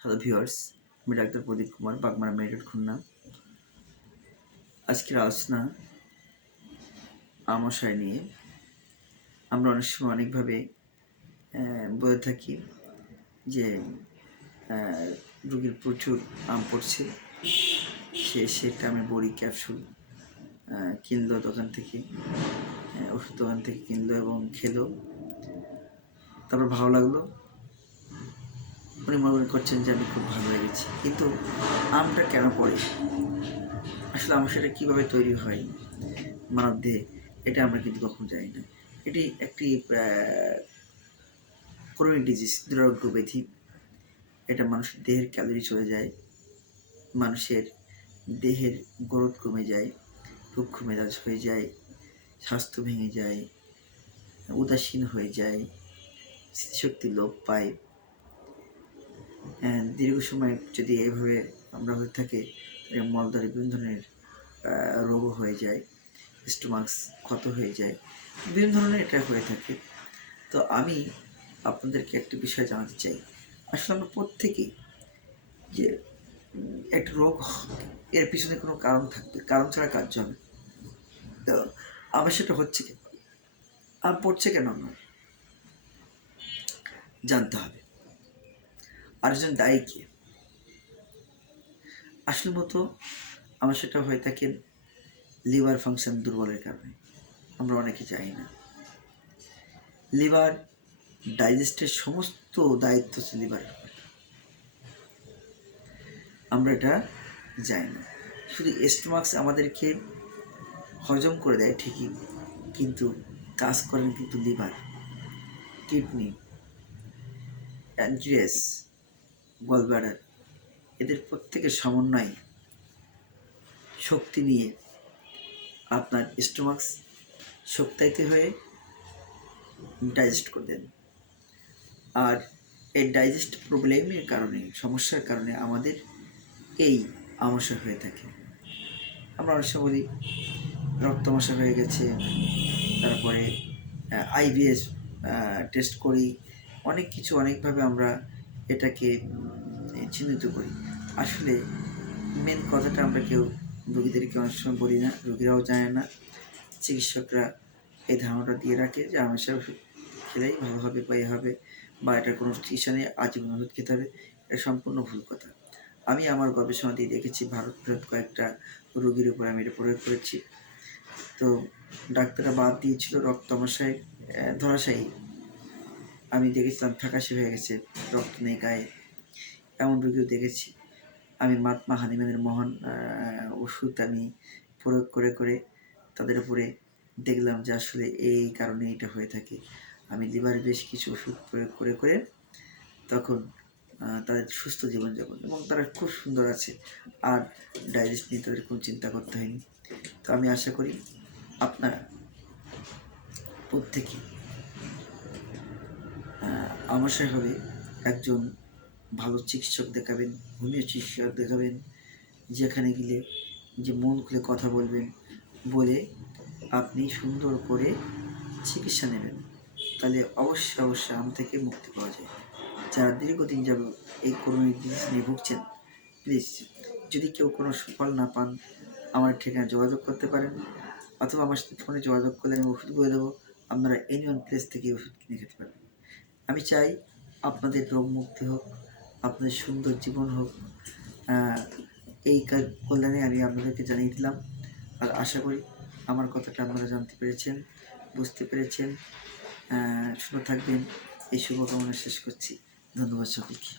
Hello viewers আমি doctor Pradip Kumar, Bagmara medical Khulna. আজকের আলোচনা আমশায় নিয়ে। আমরা অনেক সময় অনেকভাবে বলে থাকি যে রুগীর প্রচুর আম পড়ছে। সে সে কামে বড়ি ক্যাপসুল কিনলো দোকান থেকে ওষুধ দোকান থেকে কিনলো এবং খেলো। তারপর ভালো লাগল। উনি মনে করছেন যে আমি খুব ভালো লেগেছি। কিন্তু আমটা কেন পড়ে? আসলে আমার সেটা কীভাবে তৈরি হয়? মানব দেহে, এটা আমরা কিন্তু কখনো জানি না। এটি একটি ক্রনিক ডিজিজ দুরারোগ্য ব্যাধি এটা মানুষের দেহের ক্যালোরি চলে যায়, মানুষের দেহের গ্রোথ কমে যায়, রুক্ষ মেজাজ হয়ে যায়, স্বাস্থ্য ভেঙে যায়, উদাসীন হয়ে যায়, স্মৃতিশক্তি লোপ পায় দীর্ঘ সময় যদি এভাবে আমরা হয়ে থাকে, তাহলে মলদ্বারে বিভিন্ন ধরনের রোগও হয়ে যায়, স্টোমাক্স ক্ষত হয়ে যায়, বিভিন্ন ধরনের এটা হয়ে থাকে। তো আমি আপনাদেরকে একটা বিষয় জানাতে চাই। আসলে আমরা প্রত্যেকেই যে একটা রোগ এর পিছনে কোনো কারণ থাকবে, কারণ ছাড়া কার্য হবে। তো আমার সেটা হচ্ছে কেন? আর পড়ছে কেন? আমার জানতে হবে। আরেকজন দায়ী কে? আসল মতো আমার সেটা হয়ে থাকে লিভার ফাংশন দুর্বলের কারণে। আমরা অনেকে জানি না। লিভার ডাইজেস্টের সমস্ত দায়িত্ব হচ্ছে লিভারের। আমরা এটা জানি না। শুধু স্টোমাক্স আমাদেরকে হজম করে দেয় ঠিকই, কিন্তু কাজ করেন কিন্তু লিভার, কিডনি অ্যান্ট্রিয়াস গলব্লাডার এদের প্রত্যেকের সমন্বয় শক্তি নিয়ে আপনার স্টোমাক্স শক্তায়িত হয়ে ডাইজেস্ট করে দেন আর এই ডাইজেস্ট প্রবলেমের কারণে, সমস্যার কারণে আমাদের এই আমস্যা হয়ে থাকে। আমরা অনেক সময় বলি রক্তমশা হয়ে গেছে, তারপরে আইবিএস টেস্ট করি। অনেক কিছু অনেকভাবে আমরা এটাকে চিহ্নিত করি। আসলে মেন কথাটা আমরা কেউ রোগীদেরকে অনেক সময় বলি না, রোগীরাও জানে না। চিকিৎসকরা এই ধারণাটা দিয়ে রাখে যে আমাশার ওষুধ খেলেই ভালো হবে বা এ হবে বা এটা কোনো চিকিৎসা নেই আজীবন ওষুধ খেতে হবে, এটা সম্পূর্ণ ভুল কথা। আমি আমার গবেষণা দিয়ে দেখেছি ভারত বৃহৎ কয়েকটা রোগীর উপর আমি এটা প্রয়োগ করেছি। তো ডাক্তাররা বাদ দিয়েছিল রক্ত আমাশায় ধরাশায়ী। আমি দেখেছিলাম ফ্যাকাশে হয়ে গেছে, রক্ত নেই গায়ে। এমন রোগীও দেখেছি। আমি মহাত্মা হানিম্যানের মহান ওষুধ আমি প্রয়োগ করে করে তাদের উপরে দেখলাম যে আসলে এই কারণে এটা হয়ে থাকে। আমি লিভারে বেশ কিছু ওষুধ প্রয়োগ করে করে তখন তাদের সুস্থ জীবনযাপন এবং তারা খুব সুন্দর আছে। আর ডাইজেস্ট নিয়ে তাদের কোনো চিন্তা করতে হয়নি। তো আমি আশা করি আপনারা প্রত্যেকে আমাশয় হবে একজন ভালো চিকিৎসক দেখাবেন, হোমিও চিকিৎসক দেখাবেন, যেখানে গেলে যে মন খুলে কথা বলবেন, বলে আপনি সুন্দর করে চিকিৎসা নেবেন। তাহলে অবশ্যই অবশ্যই আম থেকে মুক্তি পাওয়া যায়। যারা দীর্ঘদিন যাব এই করোনা ডিজিজ নিয়ে ভুগছেন প্লিজ যদি কেউ কোনো সুফল না পান, আমার ঠিকানা যোগাযোগ করতে পারেন, অথবা আমার সাথে ফোনে যোগাযোগ করলে আমি ওষুধ বলে দেবো। আপনারা এনি ওয়ান প্লেস থেকে ওষুধ কিনে খেতে পারবেন। আমি চাই আপনাদের রোগ মুক্তি হোক, আপনাদের সুন্দর জীবন হোক। এই কল্যাণে আমি আপনাদেরকে জানিয়ে দিলাম। আর আশা করি আমার কথাটা আপনারা জানতে পেরেছেন, বুঝতে পেরেছেন। শুনে থাকবেন। এই শুভকামনা শেষ করছি। ধন্যবাদ সকলকে।